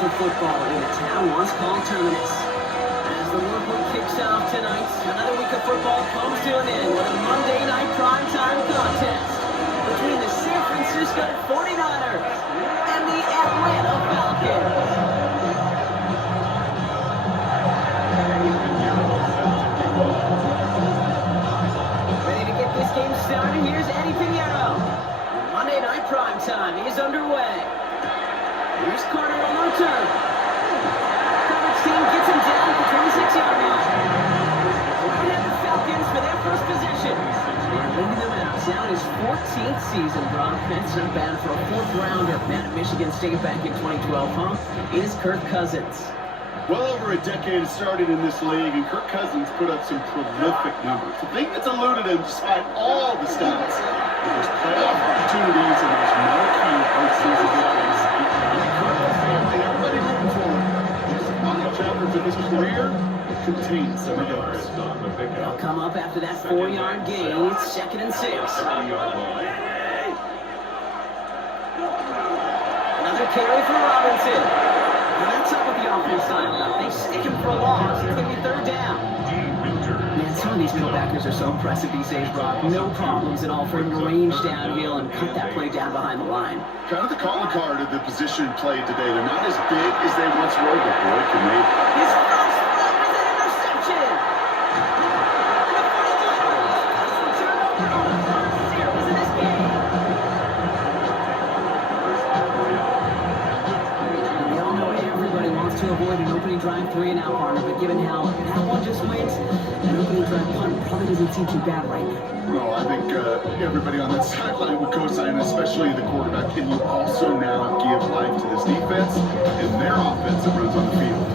for football in a town once called Terminus. As the work week kicks off tonight, another week of football comes to an end with a Monday night primetime contest between the San Francisco 49ers and the Atlanta Falcons. Ready to get this game started? Here's Eddie Pinheiro. Monday night primetime is underway. Here's Carter on the return. Coverage team gets him down at the 26-yard line. Right at the Falcons for their first possession. And leading them out now in his 14th season, Brock. That's not bad for a fourth-rounder. Man at Michigan State back in 2012, huh? Is Kirk Cousins. Well over a decade started in this league, and Kirk Cousins put up some prolific numbers. The thing that's eluded him, despite all the stats, there's playoff opportunities and there's marquee postseason victories. Everybody rooting for him. These final chapters of his career contain some of those. They'll come up after that 4-yard gain. It's 2nd and 6. Another carry for Robinson. Now that's up with the offense line. They stick him for a loss. It's going to be 3rd down. Man, some of these middlebackers are so impressive these days, Brock. No problems at all for him to range downhill and cut that play down behind the line. Kind of the calling card of the position played today. They're not as big as they once were, but boy, can they. His first throw is an interception. Series in this game. We all know everybody wants to avoid an opening drive 3-and-out, partner, but given how that one just went, an opening drive punt probably doesn't seem too bad right now. Well, I think everybody on that sideline would co-sign, especially the quarterback. Can you also now give life to this defense and their offense that runs on the field?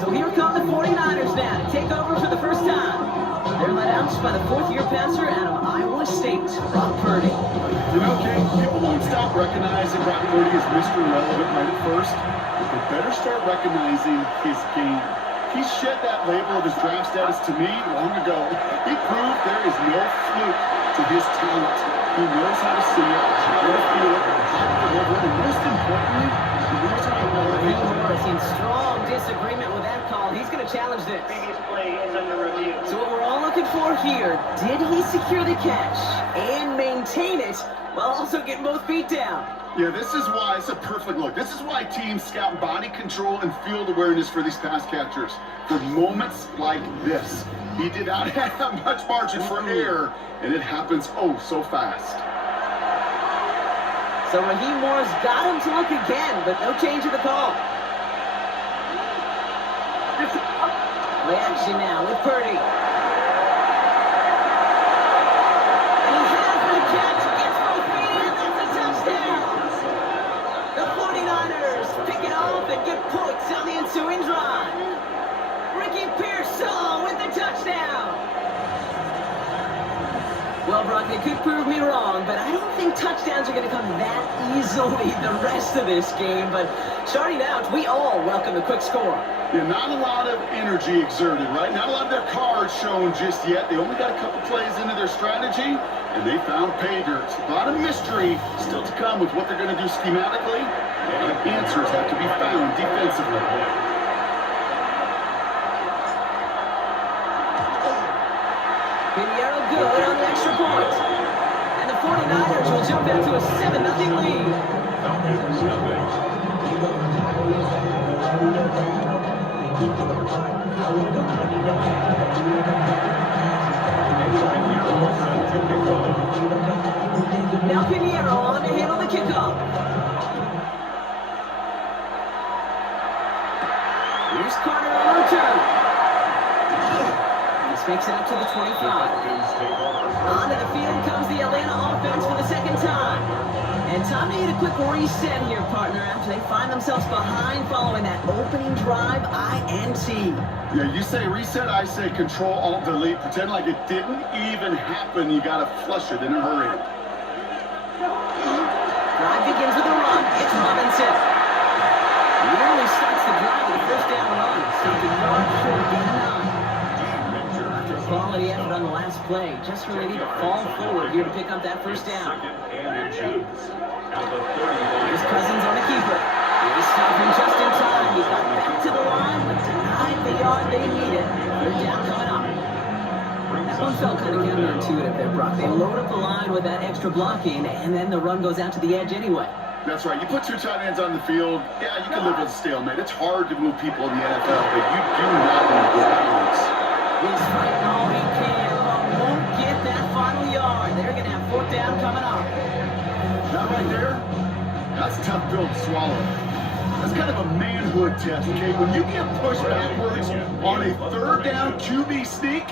So here come the 49ers now to take over for the first time. They're led out by the 4th-year passer out of Iowa State, Brock Purdy. You know, King, people won't stop recognizing Brock Purdy as Mr. Irrelevant right at first, but they better start recognizing his game. He shed that label of his draft status to me long ago. He proved there is no fluke to his talent. He knows how to see it, how to feel it, how to deliver it, and most importantly, he knows how to Morris in strong disagreement with that call. He's going to challenge this. Previous play is under review. So what we're all looking for here, did he secure the catch and maintain it while also getting both feet down? Yeah, this is why it's a perfect look. This is why teams scout body control and field awareness for these pass catchers. For moments like this, he did not have much margin for error, and it happens oh so fast. So Raheem Morris got him to look again, but no change of the call. Play action now with Purdy. And he has the catch, gets both feet in, that's a touchdown. The 49ers pick it off and get points on the ensuing drive. Ricky Pearsall with the touchdown. Well, Brock, they could prove me wrong, but I don't think touchdowns are going to come that easily the rest of this game. But starting out, we all welcome a quick score. Yeah, not a lot of energy exerted, right? Not a lot of their cards shown just yet. They only got a couple plays into their strategy, and they found pay dirt. A lot of mystery still to come with what they're going to do schematically, and answers have to be found defensively. Pinheiro good on the extra point. And the 49ers will jump into a 7-0 lead. Now Pinheiro on to handle the kickoff. Here's Carter on the return. This makes it up to the 25. Onto the field comes the Atlanta offense for the 2nd time. And time to hit a quick reset here, partner, after they find themselves behind following that opening drive INT. Yeah, you say reset, I say control, alt, delete. Pretend like it didn't even happen. You got to flush it in a hurry. Drive begins with a run. It's Robinson. He nearly starts the drive with a 1st down run. Something yard short of gain 9. After a quality effort on the last play, just really need to fall forward here to pick up that 1st down. Here's Cousins on the keeper. They stopped him just in time. He got back to the line, but denied the yard they needed. Third down coming up. That one felt kind of counterintuitive there, Brock. They load up the line with that extra blocking, and then the run goes out to the edge anyway. That's right. You put two tight ends on the field, yeah, you can live with a stalemate. It's hard to move people in the NFL, but you do not need good balance. He's fighting all he can, but won't get that final yard. They're going to have fourth down coming up. That right there, that's a tough pill to swallow. That's kind of a manhood test, okay? When you get pushed backwards on a third down QB sneak,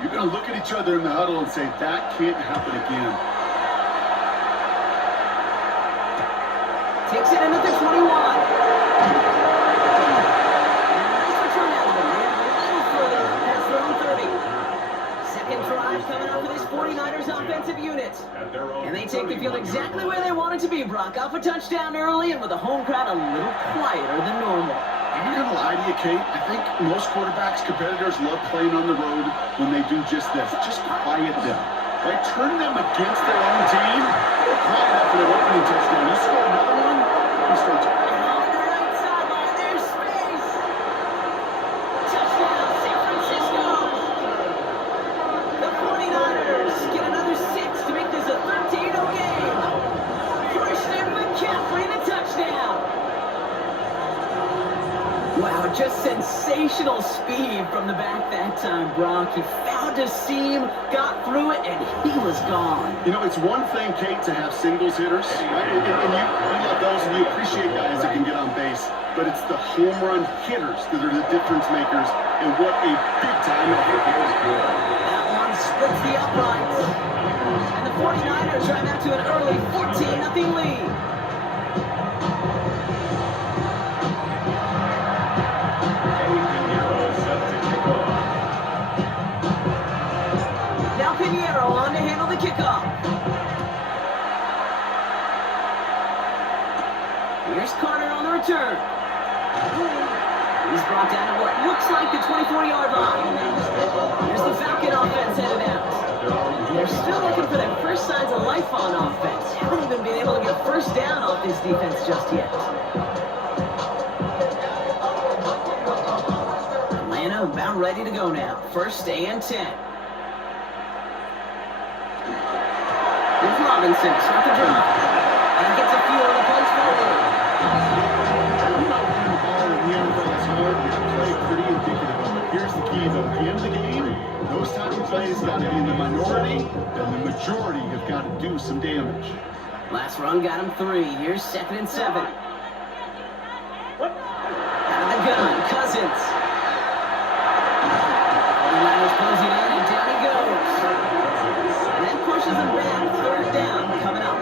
you're going to look at each other in the huddle and say, that can't happen again. Takes it in at the 21. Nice return out of him. They're a little further past their own 30. Second drive coming up for this 49ers offensive unit. And they take the field exactly where they want it to be, Brock. Off a touchdown early and with a home crowd a little quieter than normal. I'm not going to lie to you, Kate. I think most quarterbacks, competitors love playing on the road when they do just this. Just quiet them. Right? Turn them against their own team. They're quiet after their opening touchdown. You score another one, you start to... On the right sideline, there's space. Touchdown, San Francisco. The 49ers get another 6 to make this a 13-0 game. Christian McCaffrey, the touchdown. Wow, just sensational speed from the back that time, Brock. He found a seam, got through it, and he was gone. You know, it's one thing, Kate, to have singles hitters, right? And you love those, and you appreciate guys that can get on base. But it's the home run hitters that are the difference makers, and what a big-time effort. That one splits the uprights. And the 49ers drive out to an early 14-0 lead. Now Pinheiro on to handle the kickoff. Here's Carter on the return. He's brought down to what looks like the 24-yard line. Here's the Falcon offense headed out. They're still looking for their first signs of life on offense. Haven't even been able to get first down off this defense just yet. Atlanta about ready to go now. First and 10. Here's Robinson, start the drive. And he gets a feel of the post forward. You're not running the ball in the NFL is hard. Your play pretty indicative of it. Here's the key, though. At the end of the game, those type of plays got to be in the minority, and the majority have got to do some damage. Last run got him 3. Here's 2nd and 7. Out of the gun, Cousins. 49ers closing in, and down he goes. And that pushes him back. Third down coming up.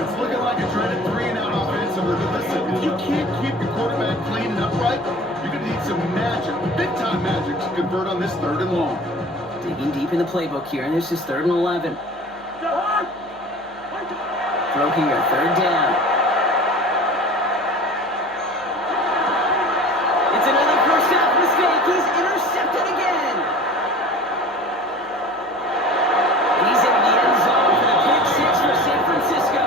It's looking like a dreaded 3-and-out offensively, but listen, if you can't keep your quarterback clean and upright, you're going to need some magic, big-time magic, to convert on this 3rd and long. Digging deep in the playbook here, and this is 3rd and 11. Throw here, 3rd down. It's another first half mistake. He's intercepted again. And he's in the end zone for the pick 6 for San Francisco.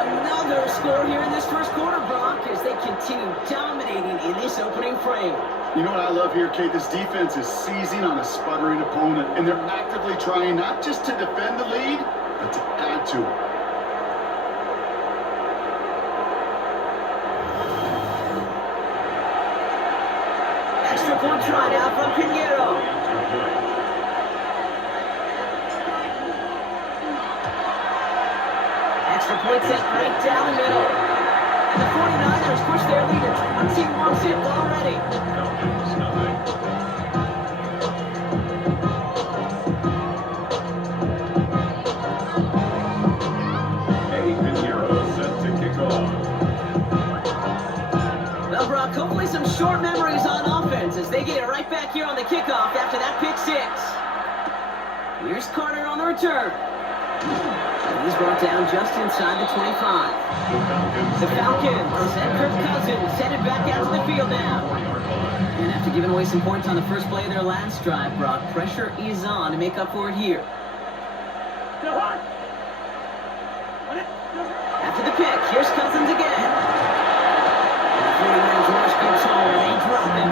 Another score here in this first quarter, Brock, as they continue dominating in this opening frame. You know what I love here, Kate? This defense is seizing on a sputtering opponent, and they're actively trying not just to defend the lead, but to add to it. Extra point try now from Pinheiro. Extra point set right down the middle. And the 49ers push their lead to 21 zip already. Well, Brock, hopefully some short memories on offense as they get it right back here on the kickoff after that pick 6. Here's Carter on the return. And he's brought down just inside the 25. The Falcons and Kirk Cousins headed back out to the field now. And after giving away some points on the first play of their last drive, Brock, pressure is on to make up for it here. To the pick. Here's Cousins again. The 49ers rush gets home and they drop him.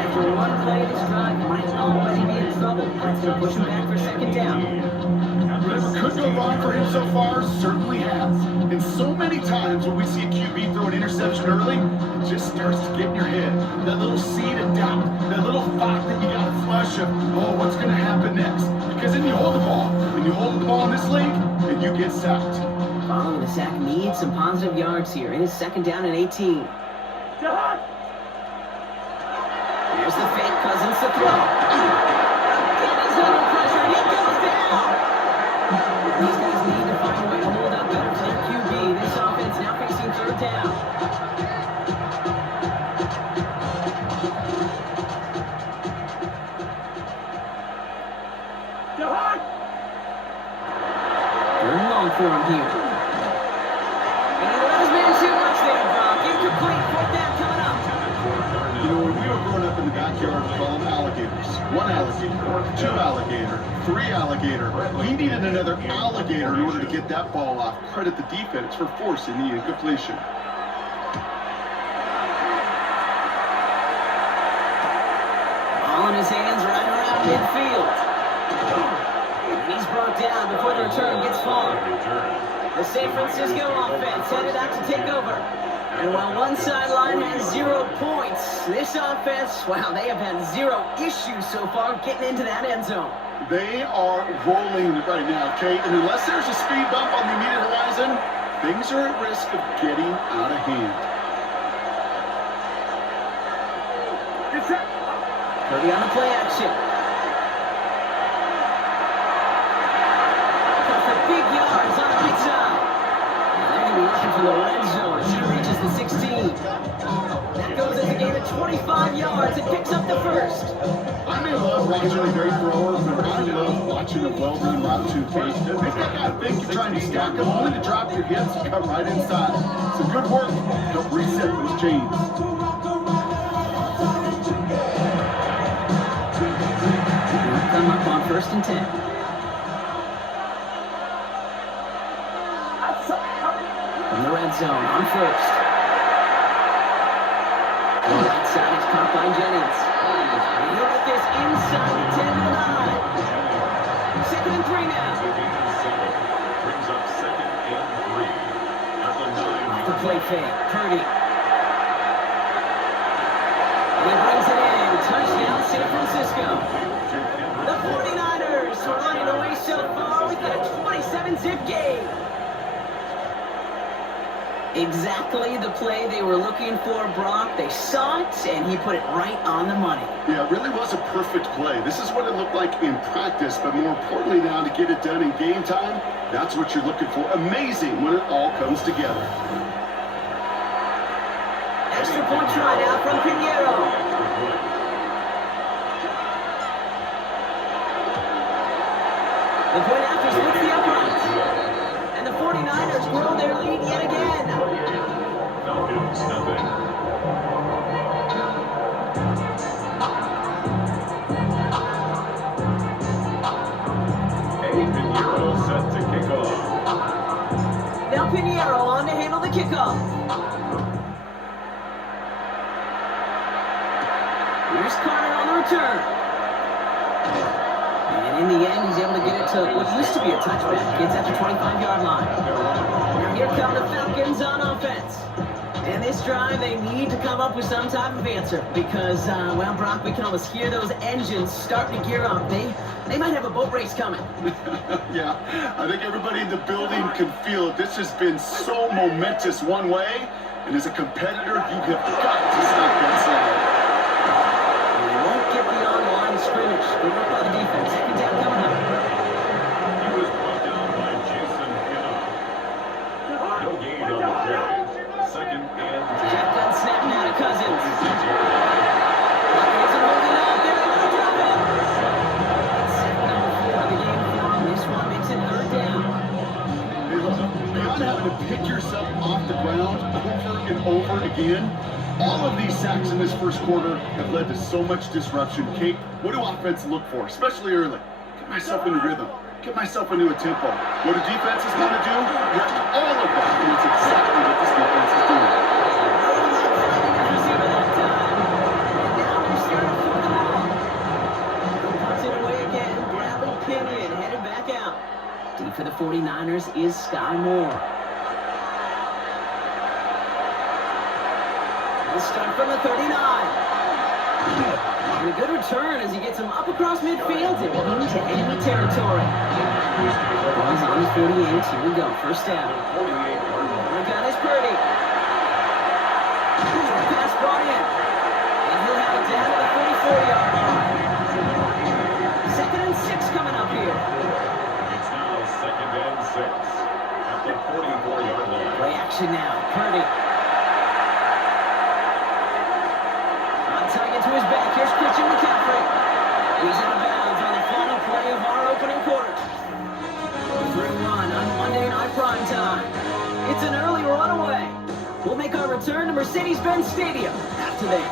After one play, this drive might already be in trouble. That's going to push him back for second down. Whatever could go wrong for him so far certainly has. And so many times when we see a QB throw an interception early, it just starts to get in your head. That little seed of doubt, that little thought that you got to flush of, oh, what's going to happen next? Because then you hold the ball, and you hold the ball in this league, and you get sacked. Following the sack needs some positive yards here. It is second down and 18. Here's the fake. Cousins to throw. And he's under pressure, and he goes down. These guys need to find a way to hold up better for their QB. This offense now facing third down. Third and long for him here. And he let his man too much there, Brock. Incomplete. Fourth down coming up. You know, when we were growing up in the backyard, we call them alligators. One alligator, two alligator, three alligator. We needed another alligator in order to get that ball off. Credit the defense for forcing the incompletion. Ball in his hands right around midfield. He's brought down before the return gets far. The San Francisco offense headed out to take over. And while one sideline has 0 points, this offense, wow, they have had 0 issues so far getting into that end zone. They are rolling right now, Kate, and unless there's a speed bump on the immediate horizon, things are at risk of getting out of hand. Purdy on the play action. For big yards on the big side. And they're going to be looking for the red zone. She reaches the 16. That goes as a gain of 25 yards. It picks up the first. I may love watching a great thrower, but I love watching a well-run route to Kate. Make that guy think you're trying to stack him, only to drop your hips and come right inside. Some good work. Help reset those chains. Come up on 1st and 10. From the red zone on 1st. The right side is caught by Jennings. And he'll get this inside the 10 to the 9. 2nd and 3 now. Brings up 2nd and 3 at the 9. The play fake. Purdy. And he brings it in. Touchdown, San Francisco. The 49ers are running away so far with a 27-zip game. Exactly the play they were looking for, Brock. They saw it, and he put it right on the money. Yeah, it really was a perfect play. This is what it looked like in practice, but more importantly now to get it done in game time, that's what you're looking for. Amazing when it all comes together. Extra point try now from Pinheiro. The point after splits the uprights. And the 49ers grow their lead yet again. Falcons, nothing. Pinheiro set to kick off. Now Pinheiro on to handle the kickoff. Here's Carter on the return. And in the end, he's able to get it to what used to be a touchback. Gets at the 25-yard line. Now here come the Falcons on offense. And this drive, they need to come up with some type of answer. Because, well, Brock, we can almost hear those engines starting to gear up. They might have a boat race coming. Yeah, I think everybody in the building can feel it. This has been so momentous one way. And as a competitor, you have got to stop that slide. They won't get beyond the line of scrimmage. Good work by the defense. Second down coming up. He was brought down by Jason Pinheiro. No gain on the play. 2nd and 10. Shotgun snap now to Cousins. Isn't holding up. They're going to drop it. Sack number 4 of the game for him. This one makes it 3rd down. Hey, look, beyond having to pick yourself off the ground over and over again, all of these sacks in this first quarter have led to so much disruption. Kate, what do offense look for, especially early? Get myself into rhythm. get myself into a tempo. What do defenses want to do? Yes, all of that. And it's exactly what this defense is doing. Headed back out. Deep for the 49ers is Sky Moore. He'll start from the 39. And a good return as he gets him up across midfield and into enemy territory. Ball's on the 48. Here we go. First down. The gun is Purdy. Pass brought in. And he'll have it down at the 44-yard line. 2nd and 6 coming up here. It's now 2nd and 6 at the 44-yard line. Play action now. Purdy. Tugging to his back. Here's Christian McCaffrey. And he's out of bounds on the final play of our opening quarter. 3-1 on Monday Night Prime Time. It's an early runaway. We'll make our return to Mercedes-Benz Stadium after this.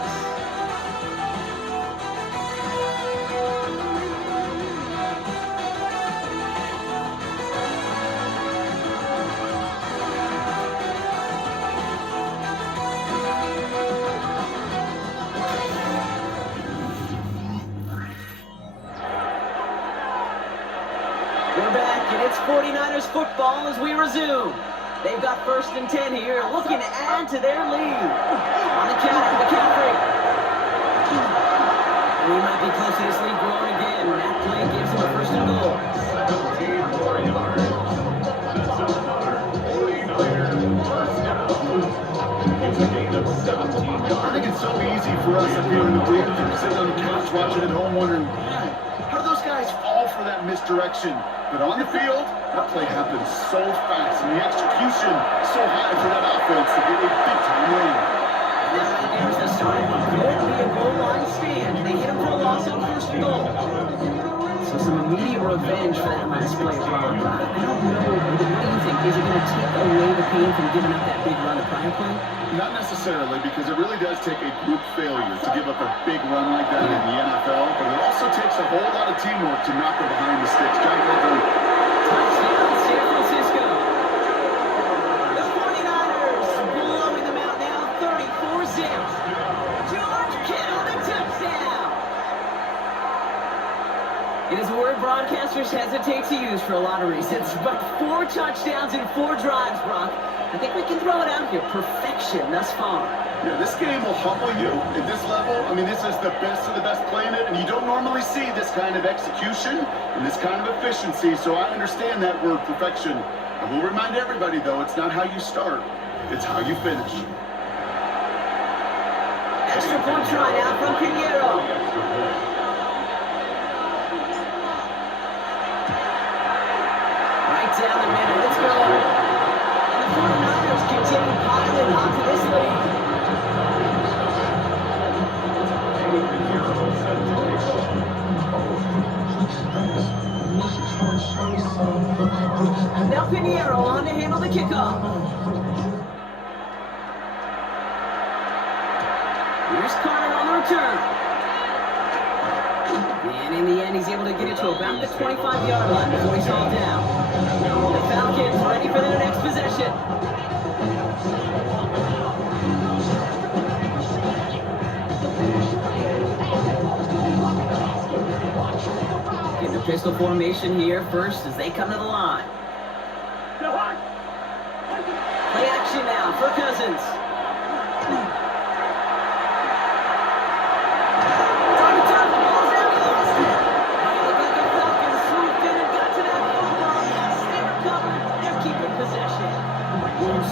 We're back, and it's 49ers football as we resume. They've got 1st and 10 here, looking to add to their lead. On the counter, McCaffrey. We might be close to this lead growing again. That play gives him a 1st and goal. 17 more yards. That's another 49er first down. It's a gain of 17 yards. I think it's so easy for us up here in the booth to sit on the couch watching at home wondering, man, how do those guys fall for that misdirection? But on the field, that play happens so fast, and the execution so high for that offense to get a big-time win. There's the start. Could be a goal line stand. They hit him for a loss on 1st and goal. So some immediate revenge for that last play, Rob. I don't know. What do you think? Is it going to take away the pain from giving up that big run to prior play? Not necessarily, because it really does take a group failure to give up a big run like that in the NFL, but it also takes a whole lot of teamwork to knock them behind the sticks. John Glover. Touchdown, San Francisco. The 49ers blowing them out now, 34-0. George Kittle, the touchdown. It is a word broadcasters hesitate to use for a lot of reasons, but 4 touchdowns in 4 drives, Brock. I think we can throw it out here. Perfection thus far. Yeah, this game will humble you at this level. I mean, this is the best of the best playing it, and you don't normally see this kind of execution and this kind of efficiency, so I understand that word perfection. I will remind everybody, though, it's not how you start, it's how you finish. Extra point try now from Pinheiro. Right down the middle. Let's go. And the 49ers continue piling onto this lead. Now Pinheiro on to handle the kickoff. Here's Carter on the return. And in the end, he's able to get it to about the 25-yard line before he's hauled down. The Falcons ready for their next possession. In the pistol formation here first as they come to the line. Play action now for Cousins.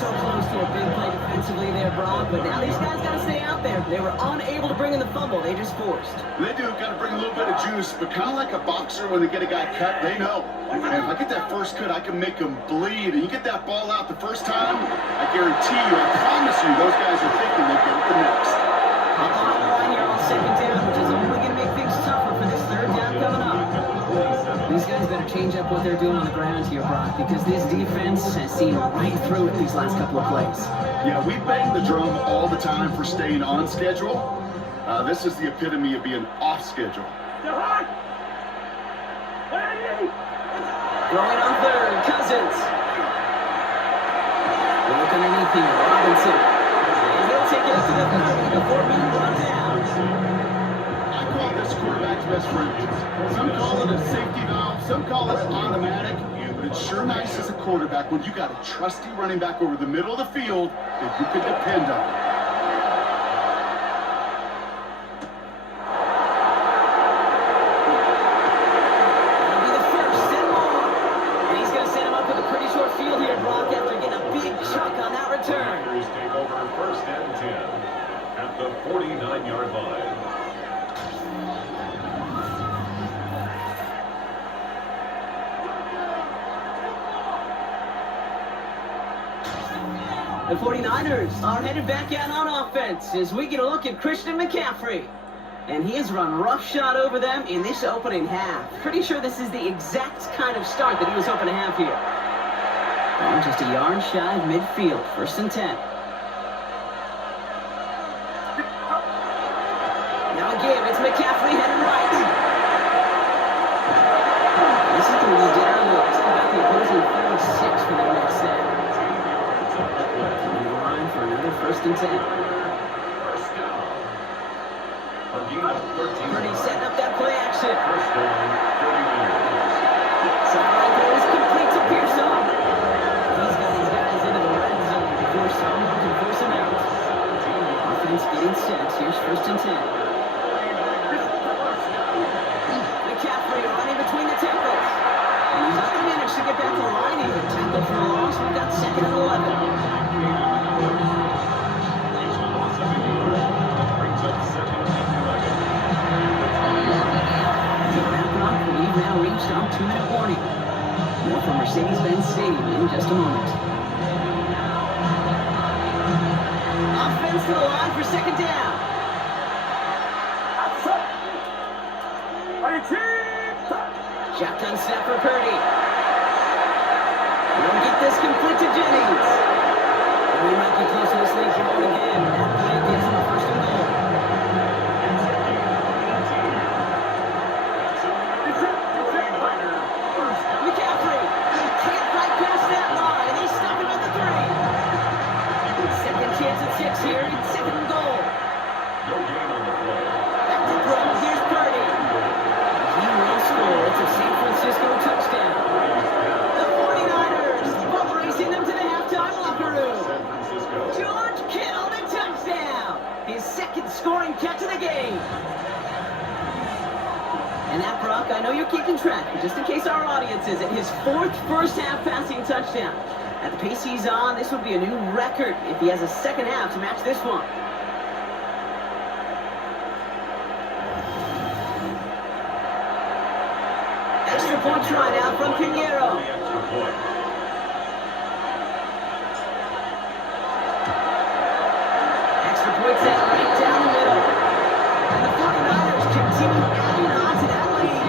So close to a big play defensively there, Brock, but now these guys got to stay out there. They were unable to bring in the fumble. They just forced. They do, got to bring a little bit of juice, but kind of like a boxer when they get a guy cut, they know. And if I get that first cut, I can make him bleed. And you get that ball out the first time, I guarantee you, I promise you, those guys are thinking they'll get it the next. On the line here on 2nd down, which is only going to make things tougher for this 3rd down coming up. These guys better change up what they're doing on the ground here, Brock, because this defense has seen right through it these last couple of plays. Yeah, we bang the drum all the time for staying on schedule. This is the epitome of being off schedule. Throwing on third, Cousins. Look underneath here, Robinson. And he'll take it up to the 30 before being brought down. I call this quarterback's best friend. Some call it a safety valve, some call it automatic, but it's sure nice as a quarterback when you got a trusty running back over the middle of the field that you can depend on. Packers take over first and 10 at the 49-yard line. The 49ers are headed back out on offense as we get a look at Christian McCaffrey. And he has run roughshod over them in this opening half. Pretty sure this is the exact kind of start that he was hoping to have here. And just a yard shy of midfield, first and 10. Now a give, it's McCaffrey headed right. This is going to be down low. It's about the opposing 36 for the next set. And the line for another first and 10. Purdy setting up that play action. Sideline throw is complete to Pearson. He's got these guys into the red zone before someone can force him out. Offense getting set. Here's first and 10. McCaffrey running between the tackles. And he's not going to manage to get back to the line even. Tackle for a loss. We've got second and 11. We've now reached our 2-minute warning. More from Mercedes-Benz Stadium in just a moment. Offense to the line for second down. Shotgun snap for Purdy. We'll get this complete to Jennings. And we might be close to this lead going again. That play gives him a first and goal. McCaffrey can't fight past that line. He's stopping at the 3. Second chance at 6 here. It's second and goal. Back to throw. Here's Purdy. He will score. It's a San Francisco touchdown. The 49ers both racing them to the halftime locker room. George Kittle, the touchdown. His second scoring catch of the game. And that, Brock, I know you're keeping track, but just in case our audience isn't, his 4th first-half passing touchdown. At the pace he's on, this would be a new record if he has a second half to match this one. Extra point try now from Pinheiro. Extra point set right down the middle. And the 49ers continue adding on to that lead.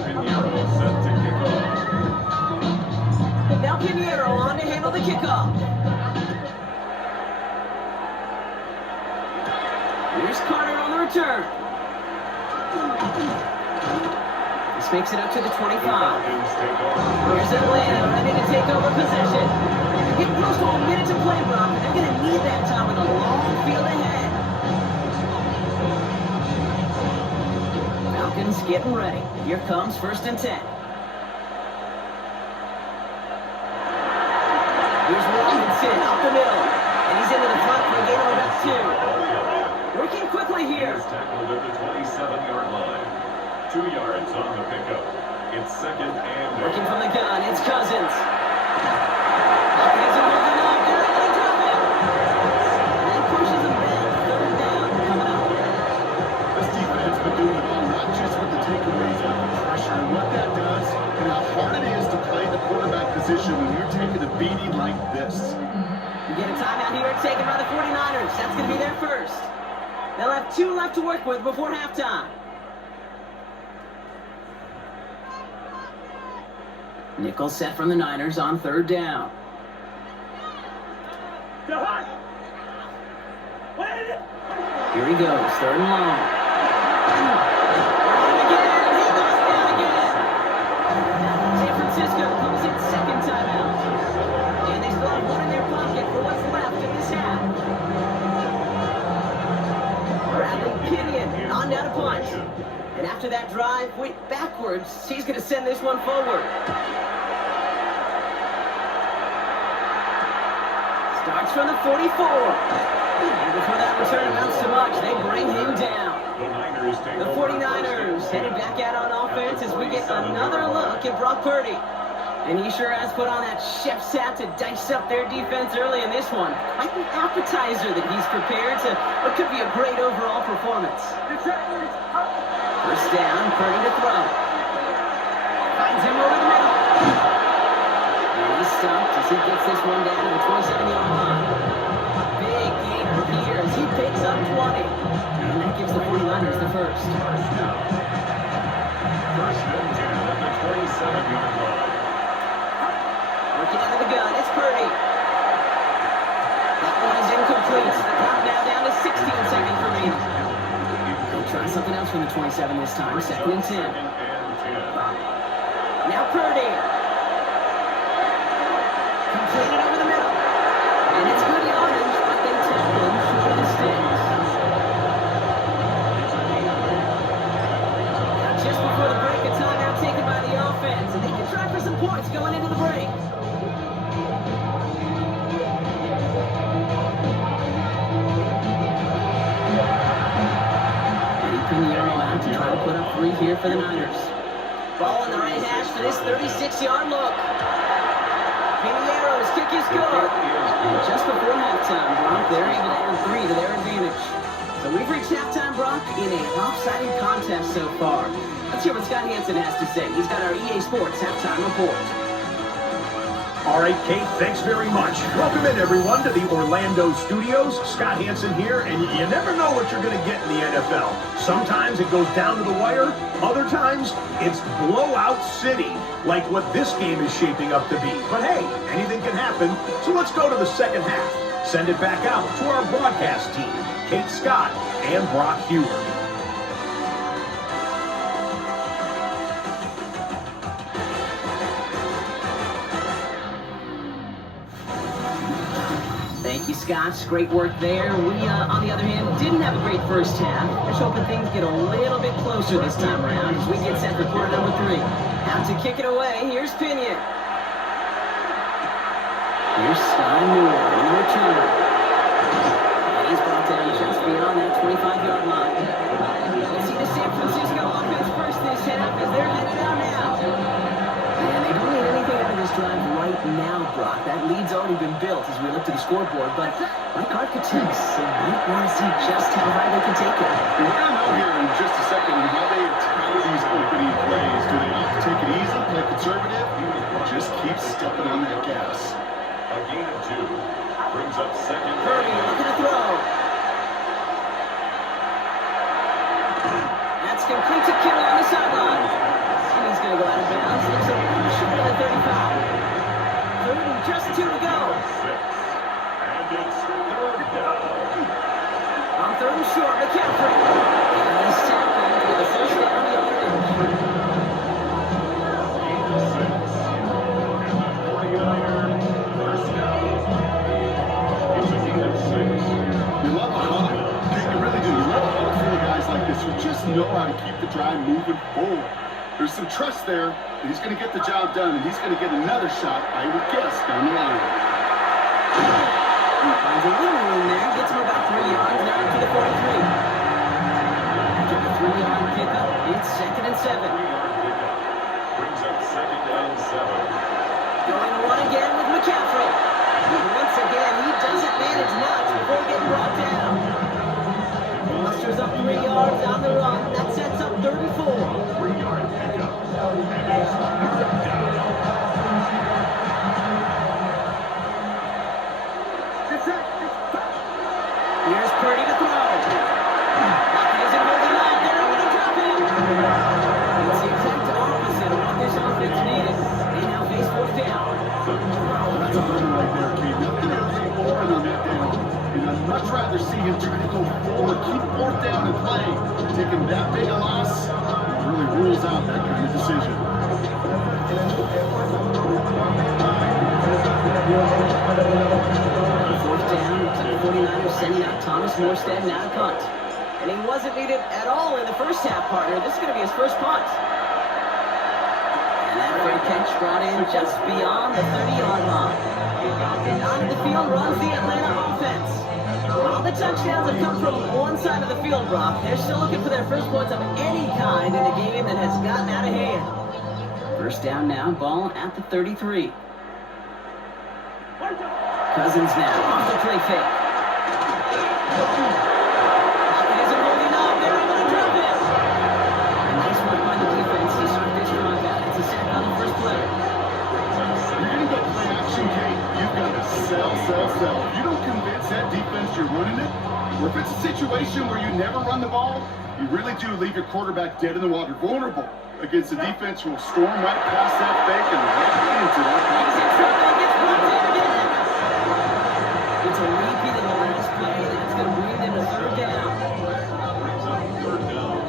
Pinheiro set to kick off. Now Pinheiro on to handle the kickoff. Here's Carter on the return. This makes it up to the 25. Here's Atlanta ready to take over possession. They're getting close to a minute to play, Brock, and they're going to need that time with a long field ahead. Falcons getting ready. Here comes first and 10. Here's Robinson up the middle, and he's into the front for a gain of about 2. Working quickly here. He's tackled at the 27-yard line. 2 yards on the pickup. It's second and 8. Working from the gun, it's Cousins. Up he is holding up, they're able to drop him. And that pushes him back. Third down coming up. This defense been doing it all, not just with the takeaways, but the pressure and what that does, and how hard it is to play the quarterback position when you're taking a beating like this. We get a timeout here taken by the 49ers. That's going to be their first. They'll have 2 left to work with before halftime. Nickel set from the Niners on third down. Go hard. Wait. Here he goes, third and long. And again, he goes down again. San Francisco calls it second timeout. And they still have one in their pocket for what's left in this half. Bradley Pinion on down a punch. And after that drive went backwards, he's going to send this one forward. Starts from the 44. And before that return amounts to much, they bring him down. The 49ers headed back out on offense as we get another look at Brock Purdy. And he sure has put on that chef's hat to dice up their defense early in this one. Quite an appetizer that he's prepared to what could be a great overall performance. First down, Purdy to throw. Finds him over the middle. And he's stopped as he gets this one down to the 27-yard line. Big gainer here as he picks up 20. And that gives the 49ers the first. First and 10 at the 27-yard line. Working out of the gun, it's Purdy. That one is incomplete. The clock now down to 16 seconds remaining. They'll try something else from the 27 this time. Second and 10. Now Purdy. Completed over the middle. And it's good yardage, but they tackle him short of the sticks. Now just before the break, a timeout taken by the offense. And they can try for some points going into the break. To try to put up 3 here for the Niners. Ball in the right hash for this 36-yard look. Piniero's kick is good. And just before halftime, Brock, they're able to add 3 to their advantage. So we've reached halftime, Brock, in a lopsided contest so far. Let's hear what Scott Hansen has to say. He's got our EA Sports halftime report. All right, Kate, thanks very much. Welcome in, everyone, to the Orlando studios. Scott Hansen here, and you never know what you're going to get in the NFL. Sometimes it goes down to the wire. Other times, it's blowout city, like what this game is shaping up to be. But hey, anything can happen, so let's go to the second half. Send it back out to our broadcast team, Kate Scott and Brock Hewer. Thank you, Scott. Great work there. We, on the other hand, didn't have a great first half. Just hoping things get a little bit closer this time around as we get set for quarter number 3. Out to kick it away, here's Pinion. Here's Stein Moore in the return. And he's brought down just beyond that 25-yard line. Let's see the San Francisco offense first this half as they're headed out now. And they don't need anything out of this drive right now, Brock. That lead's already been built as we look to the scoreboard, but like architects, they might want to see just how high they can take it. We're going to know here in just a second how they attack these opening plays. Do they opt to take it easy, play conservative, or just keep stepping on that gas? A gain of 2 brings up second. Purdy looking to throw. That's complete to Kittle on the sideline. And he's going to go out of bounds. Looks a little short of the 35. Third and just 2 to go. 6. And it's third down. On third and short, McCaffrey. And he's tackled with a first down yardage. Gain of 6. And the 49er first down. It's a gain of 6. You love a huddle. You really do. You love a huddle full of guys like this who just know how to keep the drive moving forward. There's some trust there. He's going to get the job done, and he's going to get another shot, I would guess, down the line. He finds a little room there, gets him about 3 yards, now to the 43. After the 3-yard pickup, it's second and 7. 3-yard pickup brings up second and 7. Going to run again with McCaffrey. And once again, he doesn't manage much before getting brought down. Musters up 3 yards on the run. That sets up 34. 3-yard pickup. And it's third down. Here's Purdy to throw. Isn't holding on. They're going to drop him. Let's see if much rather see him try to go forward, keep fourth down and play. Taking that big a loss really rules out that kind of decision. Fourth down, the 49ers sending out Thomas Morstead now to punt. And he wasn't needed at all in the first half, partner. This is going to be his first punt. And that fair catch brought in just beyond the 30-yard line. Onto the field runs the Atlanta offense. All the touchdowns have come from one side of the field, Brock. They're still looking for their first points of any kind in a game that has gotten out of hand. First down now, ball at the 33. Cousins now off the play fake. Pocket isn't holding up. They're able to drop it. And nice work by the defense to start this drive out. It's a sack on the first play. You're going to go play action, Kate. You've got to sell. If you don't convince that defense you're running it, or if it's a situation where you never run the ball, you really do leave your quarterback dead in the water, vulnerable against a defense who will storm right past that fake and right into that. He's in trouble. Gets blocked out again. It's a repeat of the last play. That's going to bring them to third down. Brings up third down.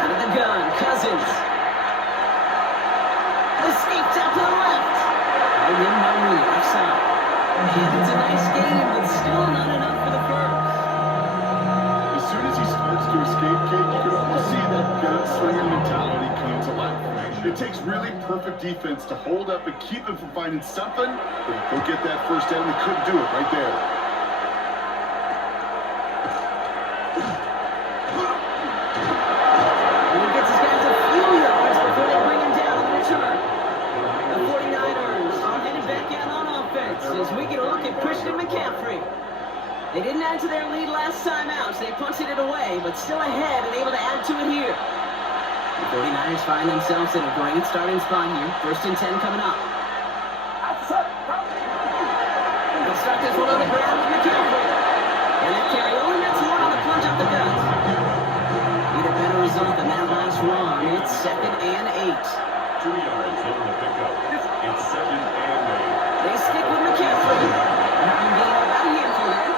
Out of the gun, Cousins. Escapes out to the left. And then Marie, offside. And it's a nice game, but still not enough for the first. As soon as he starts to escape, Kate, you can almost see that gunslinger mentality come to life. It takes really perfect defense to hold up and keep him from finding something, but if they'll get that first down, they couldn't do it right there. And he gets his guys a few yards before they bring him down on the return. The 49ers are headed back out on offense as we get a look at Christian McCaffrey. They didn't add to their lead last time out, so they punted it away, but still ahead and able to add to it here. The 49ers find themselves in a great starting spot here. First and 10 coming up. They'll start this one on the ground with McCaffrey. And that carry only nets one on the plunge up the gut. Need a better result than that last run. It's 2nd and 8. 2 yards in the pickup. It's 2nd and 8. They stick with McCaffrey. Having gained about a handful there.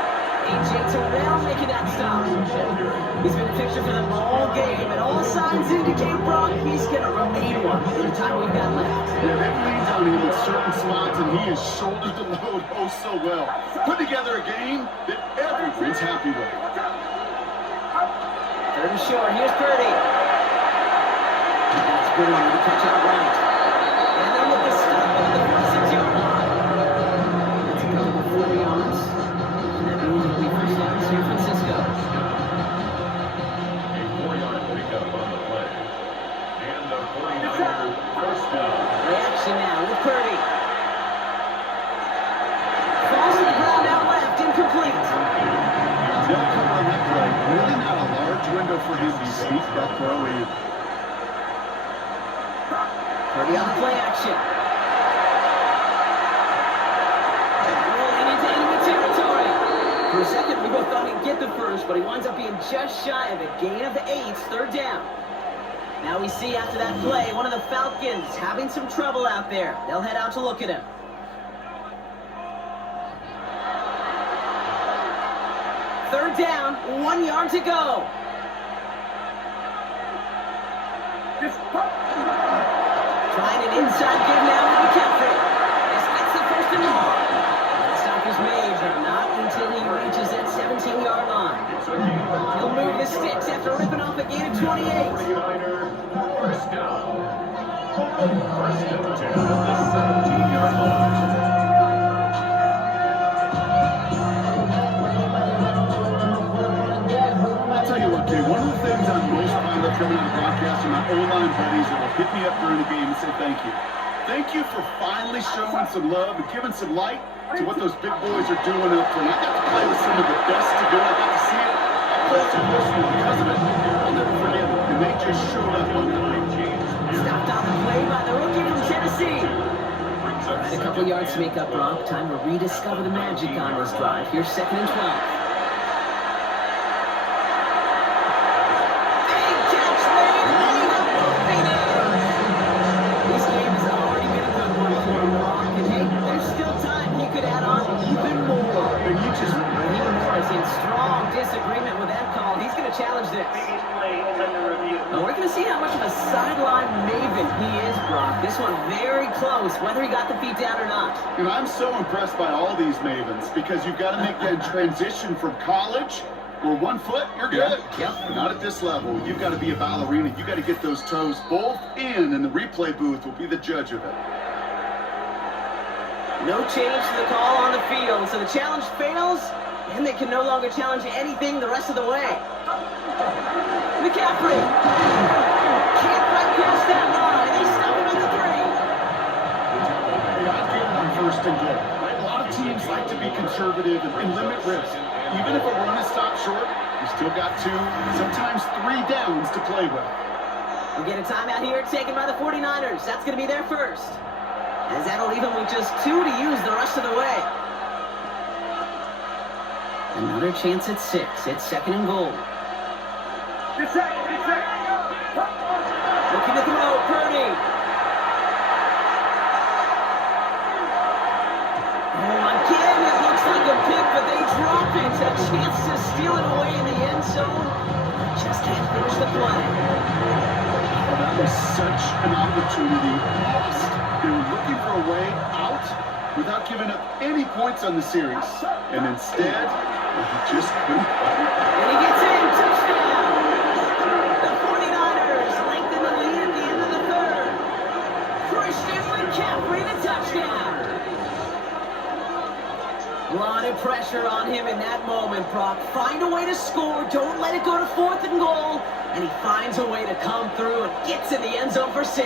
A.J. Terrell making that stop. He's been a fixture for them all game, and all signs indicate, Brock, he's going to remain one in the time we've got left. Yeah, they've leaned on him in certain spots, and he has shouldered the load oh so well. Put together a game that everyone's happy with. Third and short. Here's Purdy. That's Purdy with the catch out right. And then with the stop on the 46-yard line. That's a couple of 4 yards. And that means it'll be first down San Francisco. A 4-yard pickup on the play. And the 49ers first down. Reaction now with Purdy. Falls to the ground out left. Incomplete. They'll cover on that play. Really not a large window for him to sneak that throw in. Purdy on the play action. Rolling into enemy territory. For a second, we both thought he'd get the first, but he winds up being just shy of it. Gain of 8, third down. Now we see after that play, one of the Falcons having some trouble out there. They'll head out to look at him. Third down, 1 yard to go. Trying an inside give now with McCaffrey. This gets the first and more. That stop is made, but not until he reaches that 17-yard line. He'll move the sticks after ripping off a gain of 28. 49er first down. First and 10 at the 17-yard line. I'll tell you what, Kay, one of the things I'm most proud of coming on the broadcast are my O-line buddies that will hit me up during the game and say thank you. Thank you for finally showing some love and giving some light to what those big boys are doing up front. I got to play with some of the best to do it. I got to see it up close and personal because of it. I'll never forget it. And they just showed up on that night. Stopped on the play by the rookie from Tennessee. All right, a couple yards to make up, Brock. Time to rediscover the magic on this drive. Here's 2nd and 12. Big catch to challenge this? Previous play is under review. Well, we're going to see how much of a sideline maven he is, Brock. This one very close, whether he got the feet down or not. And I'm so impressed by all these mavens because you've got to make that transition from college where 1 foot, you're good. Yep. Not at this level. You've got to be a ballerina. You've got to get those toes both in, and the replay booth will be the judge of it. No change to the call on the field, so the challenge fails, and they can no longer challenge anything the rest of the way. McCaffrey can't quite pass that line. They stop him at the 3. Hey, I get it on 1st and goal. Right? A lot of teams like to be conservative and limit risk. Even if a run is stopped short, you still got 2, sometimes 3 downs to play with. We get a timeout here taken by the 49ers. That's going to be their first. As that'll leave them with just 2 to use the rest of the way. Another chance at 6. It's 2nd and goal. Looking to throw, Purdy. Oh, again, it looks like a pick, but they drop it. A chance to steal it away in the end zone. Just can't finish the play. Oh, that was such an opportunity lost. They were looking for a way out without giving up any points on the series. And instead, he just couldn't fight it. And he gets in, touchdown! The 49ers lengthen the lead at the end of the 3rd. Christian McCaffrey, the touchdown! A lot of pressure on him in that moment, Brock. Find a way to score, don't let it go to 4th and goal, and he finds a way to come through and gets in the end zone for 6.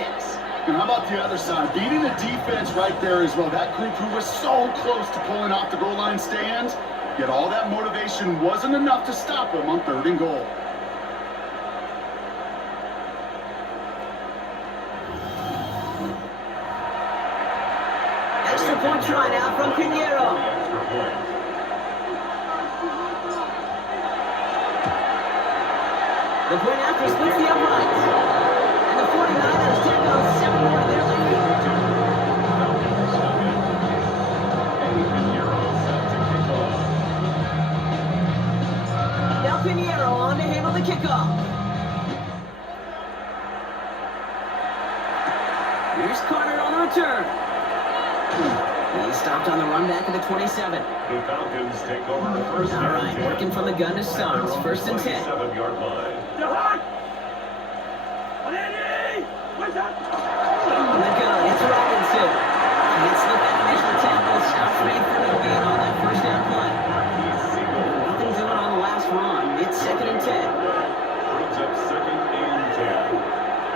And how about the other side? Beating the defense right there as well. That group who was so close to pulling off the goal line stand, yet all that motivation wasn't enough to stop them on 3rd and goal. Extra point try now from Pinheiro. The point after splits the uprights. And the 49ers take on 7 more to their lead. Now Pinheiro on to handle the kickoff. Here's Carter on the return. He stopped on the run back at the 27. The Falcons take over the first All right, working from the gun to Sons. 1st and 10. 7-yard line. On the gun, it's Robinson. Can't slip that initial tackle. Stops made for the gain on that 1st down play. Nothing doing on the last run. It's 2nd and 10. Brings up 2nd and 10.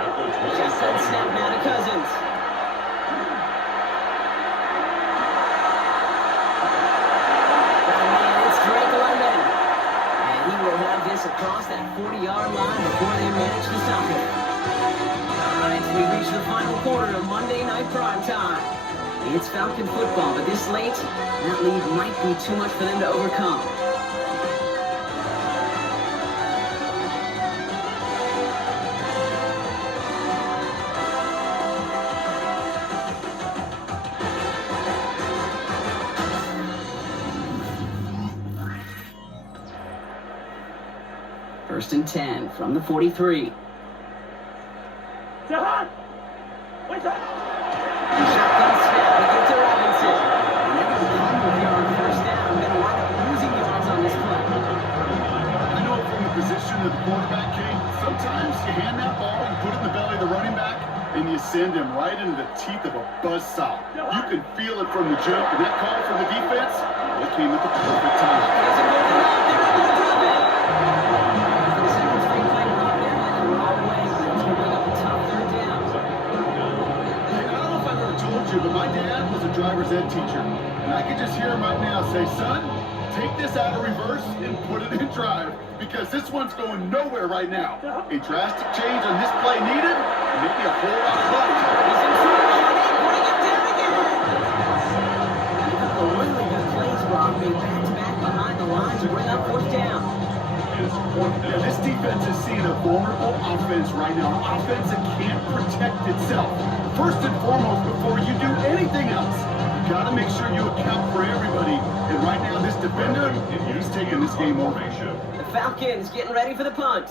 At the 27. Shotgun snap now to Cousins. Across that 40-yard line before they manage to stop it. All right, we reach the final quarter of Monday Night Primetime. It's Falcon football, but this late, that lead might be too much for them to overcome. First and 10 from the 43. Shotgun snap, we get to Robinson. And they're going to come with you on 1st down. They're going to wind up losing yards on this play. I know from the position of the quarterback, Kate, sometimes you hand that ball and put it in the belly of the running back, and you send him right into the teeth of a buzzsaw. You can feel it from the jump, and that call from the defense, it came at the perfect time. Doesn't go to that. They're able to drop it. For the second straight play, Rob, they're heading the wrong way. It's going to bring up a tough 3rd down. Hey, I don't know if I've ever told you, but my dad was a driver's ed teacher, and I can just hear him right now say, son, take this out of reverse and put it in drive, because this one's going nowhere right now. A drastic change on this play needed, and maybe a whole lot of luck. He's in trouble, and they bring him down again. And a couple of really good plays, Rob, being back-to-back behind the line to bring up 4th down. Yeah, this defense is seeing a vulnerable offense right now. An offense that can't protect itself. First and foremost, before you do anything else, You got to make sure you account for everybody. And right now, this defender, he's taking this game over. The Falcons getting ready for the punt.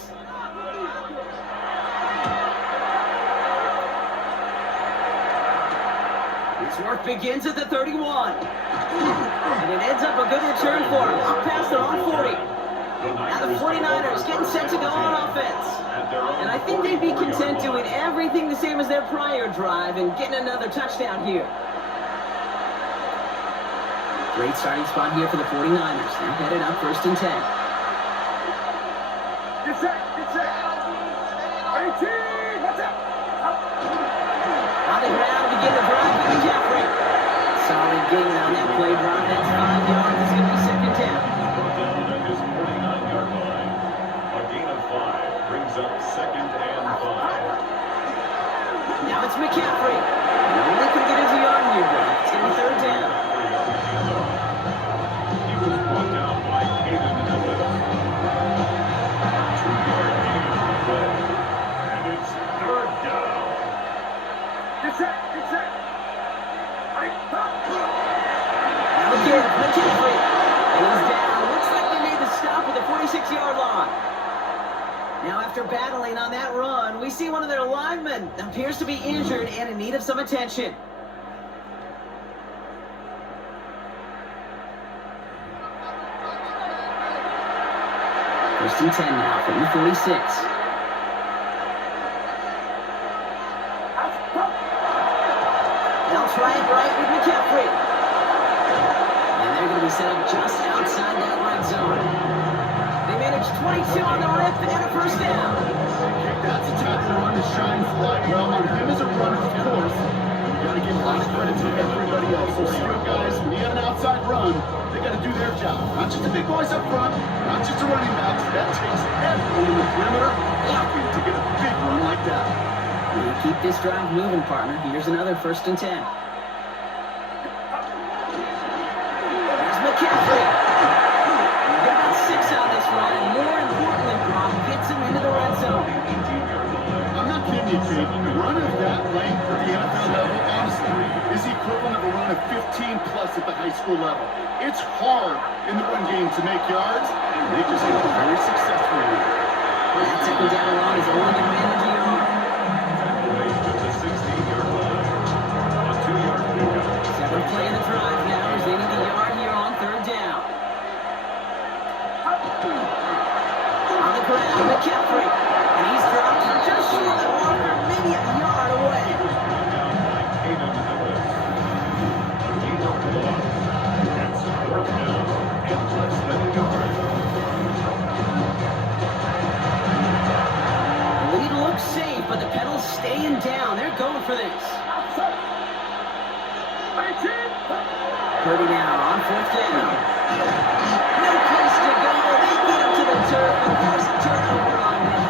His work begins at the 31. And it ends up a good return for him. Up past their own 40. Now the 49ers getting set to go on offense. And I think they'd be content doing everything the same as their prior drive and getting another touchdown here. Great starting spot here for the 49ers. They're headed up 1st and 10. Get set. 18, what's up? On the ground to begin the drive with McCaffrey. Solid gain on that play drop. That's 5 yards. It's going to be 2nd down. Brought down at his 49-yard line. A gain of 5 brings up 2nd and 5. Now it's McCaffrey. He only can get his yard here, bro. It's going to be 3rd down. He was brought down by Caden Ellis. 2-yard gain on the play. And it's 3rd down. Get set. Now again, McCaffrey. And he's down. Looks like they made the stop at the 46-yard line. Now after battling on that run, we see one of their linemen appears to be injured and in need of some attention. First and 10 now from the 46. They'll try it right with McCaffrey. And they're going to be set up just outside that red zone. They managed 22 on the rip and a 1st down. That's a type of run that shines light well on him as a runner, of course. You got to give a lot of credit to everybody else. Those skilled guys, when you have an outside run, they got to do their job. Not just the big boys up front, not just the running backs. That takes everyone in the perimeter blocking to get a big run like that. We'll keep this drive moving, partner. Here's another 1st and 10. There's McCaffrey. They got 6 on this run, and more importantly, Brock gets him into the red zone. I'm not kidding you, kid. A run of that length at the NFL level, honestly, is the equivalent of a run of 15-plus at the high school level. It's hard in the run game to make yards, and they just hit it very successfully. That 2nd down run is only going to manage a yard. The 16-yard line. A 2-yard pickup. 7th play of the drive now as they need a yard here on 3rd down. On the ground, McCaffrey. And he's dropped just short of Walker, maybe a yard away. Brought down by Caden Ellis. A gain of 1. It's 4th down and less than a yard. The lead looks safe, but the pedal's staying down. They're going for this. Purdy now on 4th down. No place to go. They get up to the turf and force a turnover on them.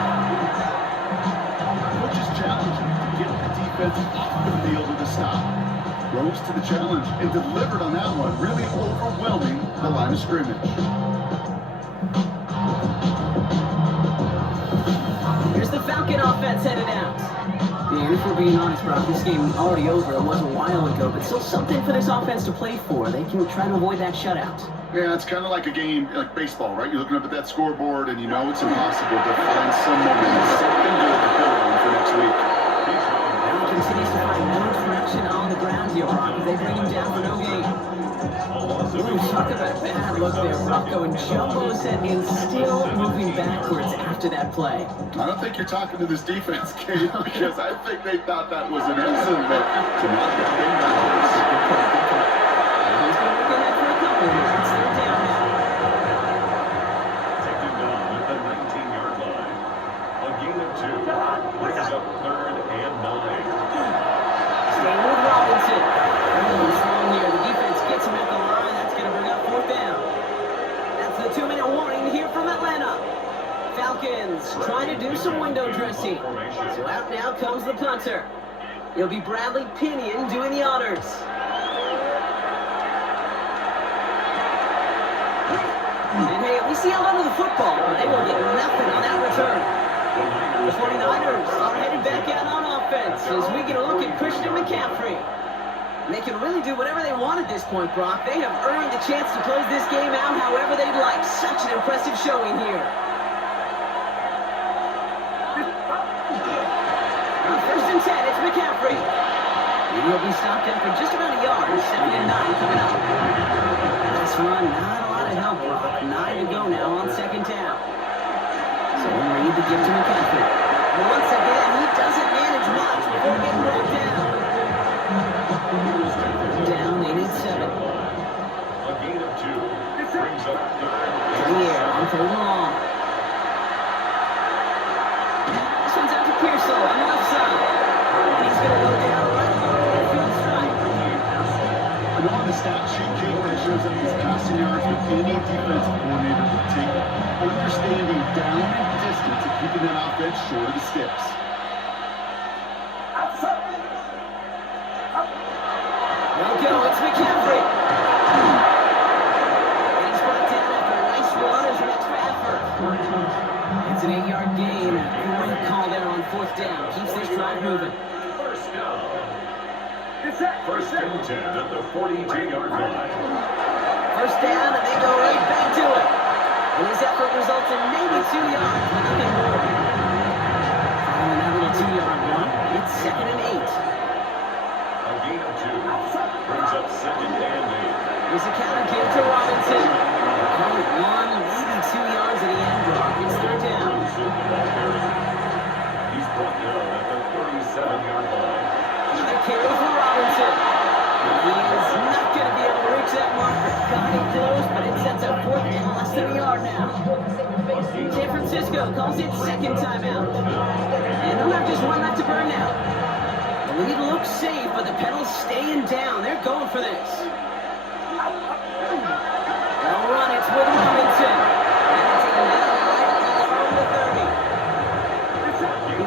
Which is challenging to get the defense off the field with a stop. Rose to the challenge and delivered on that one, really overwhelming the line of scrimmage. Here's the Falcon offense headed out. And if we're being honest, Brock, this game already over. It was a while ago, but still something for this offense to play for. They can try to avoid that shutout. Yeah, it's kind of like a game, like baseball, right? You're looking up at that scoreboard, and you know it's impossible to find some momentum, something good to build on for next week. Allen continues to find no traction on the ground here, Brock, as they bring him down for no gain. Ooh, talk about a bad look there. Brock going jumbo set and still moving backwards after that play. I don't think you're talking to this defense, Kate, because I think they thought that was an excellent look to knock that game backwards. He's going to look ahead for a couple here. It's 3rd down now. Taken down at the 19-yard line. A gain of 2. Brings up 3rd and 9. Staying with Robinson. Really strong here. The defense gets him at the line. That's going to bring up 4th down. That's the 2-minute warning here from Atlanta. Falcons trying to do some window dressing. So out now comes the punter. It'll be Bradley Pinion doing the honors. And hey, we see a lot of the football, but they will get nothing on that return. The 49ers are headed back out on offense as we get a look at Christian McCaffrey. They can really do whatever they want at this point, Brock. They have earned the chance to close this game out however they'd like. Such an impressive showing here. On 1st and 10, it's McCaffrey. And he'll be stopped after just about a yard. 2nd and 9 coming up. This run, not a lot of help, Brock. 9 to go now on 2nd down. So Reed to give to McCaffrey. And once again, he doesn't manage much before getting brought down. Down, they need 7. A gain of 2. Brings up 3rd. Here, on 3rd and long. This one's out to Pearsall on the left side. And he's going to go down right on the field strike. I know on the stat sheet, Jake, that shows up his passing yards with any defensive coordinator would take understanding down and distance and keeping that offense short of the sticks. They'll go, it's McCaffrey. And he's brought down after a nice run as an extra effort. It's an 8-yard gain. Great call there on 4th down. Keeps this drive moving. First down. 1st and 10 at the 42-yard line. 1st down, and they go right back to it. And his effort results in maybe 2 yards, but nothing more. Following that little 2-yard run, it's 2nd and 8. A gain of 2. Brings up 2nd and 8. Here's a counter kick to Robinson. Call it 1, maybe 2 yards at the end, Brock. It's 3rd down. He's brought down at the 37-yard line. Another carry for Robinson. He is not going to be able to reach that marker. Got it close, but it sets up 4th and less than a yard now. San Francisco calls it 2nd timeout. And they'll have just 1 left to burn now. The lead looks safe, but the pedal's staying down. They're going for this. They'll run. It's with Robinson. And it's around the 30.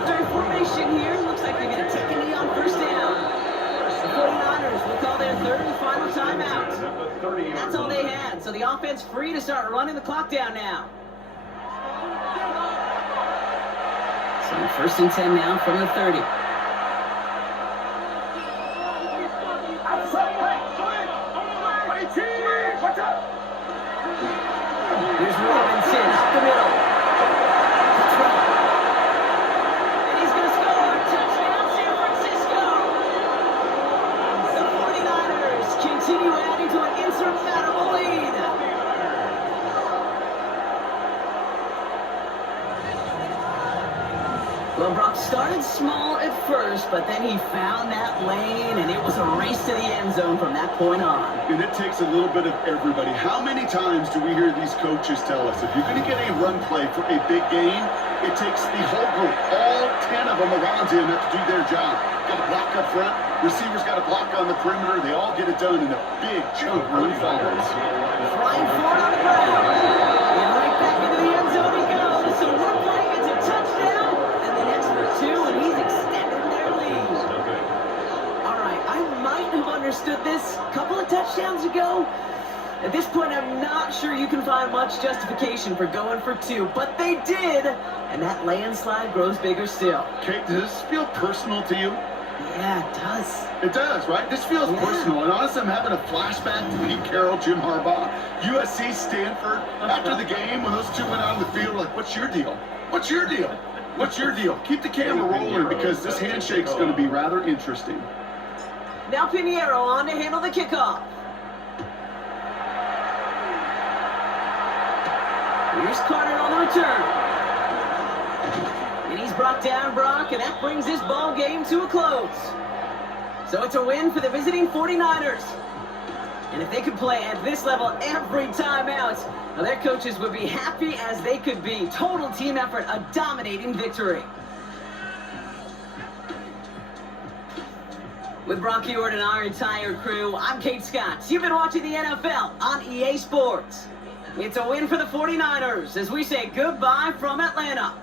Third formation here. Looks like they're going to take a knee on 1st down. The 49ers will call their 3rd and final timeout. That's all they had. So the offense free to start running the clock down now. So 1st and 10 now from the 30. Here's Robinson up the middle. That's right. And he's going to score. Touchdown, San Francisco. The 49ers continue adding to an insurmountable lead. Well, Brock started small at first, but then he found that lane, and it was a race to the end zone from that point on. And it takes a little bit of everybody. How many times do we hear these coaches tell us, if you're going to get a run play for a big game, it takes the whole group, all 10 of them around him have to do their job. Got to block up front, receivers got to block on the perimeter, they all get it done in a big chunk run follows. Flying forward on the ground. And right back into the end zone he goes. So one play, it's a touchdown, and the next for 2, and he's extending their lead. All right, I might have understood this a couple of touchdowns ago. At this point, I'm not sure you can find much justification for going for 2, but they did, and that landslide grows bigger still. Kate, does this feel personal to you? Yeah, it does. It does, right? This feels personal, and honestly, I'm having a flashback to Pete Carroll, Jim Harbaugh, USC, Stanford. After the game, when those two went out on the field, like, what's your deal? What's your deal? What's your deal? Keep the camera rolling because this handshake's going to be rather interesting. Now Pinheiro on to handle the kickoff. Here's Carter on the return. And he's brought down, Brock, and that brings this ball game to a close. So it's a win for the visiting 49ers. And if they could play at this level every time out, well, their coaches would be happy as they could be. Total team effort, a dominating victory. With Brock Ewart and our entire crew, I'm Kate Scott. You've been watching the NFL on EA Sports. It's a win for the 49ers as we say goodbye from Atlanta.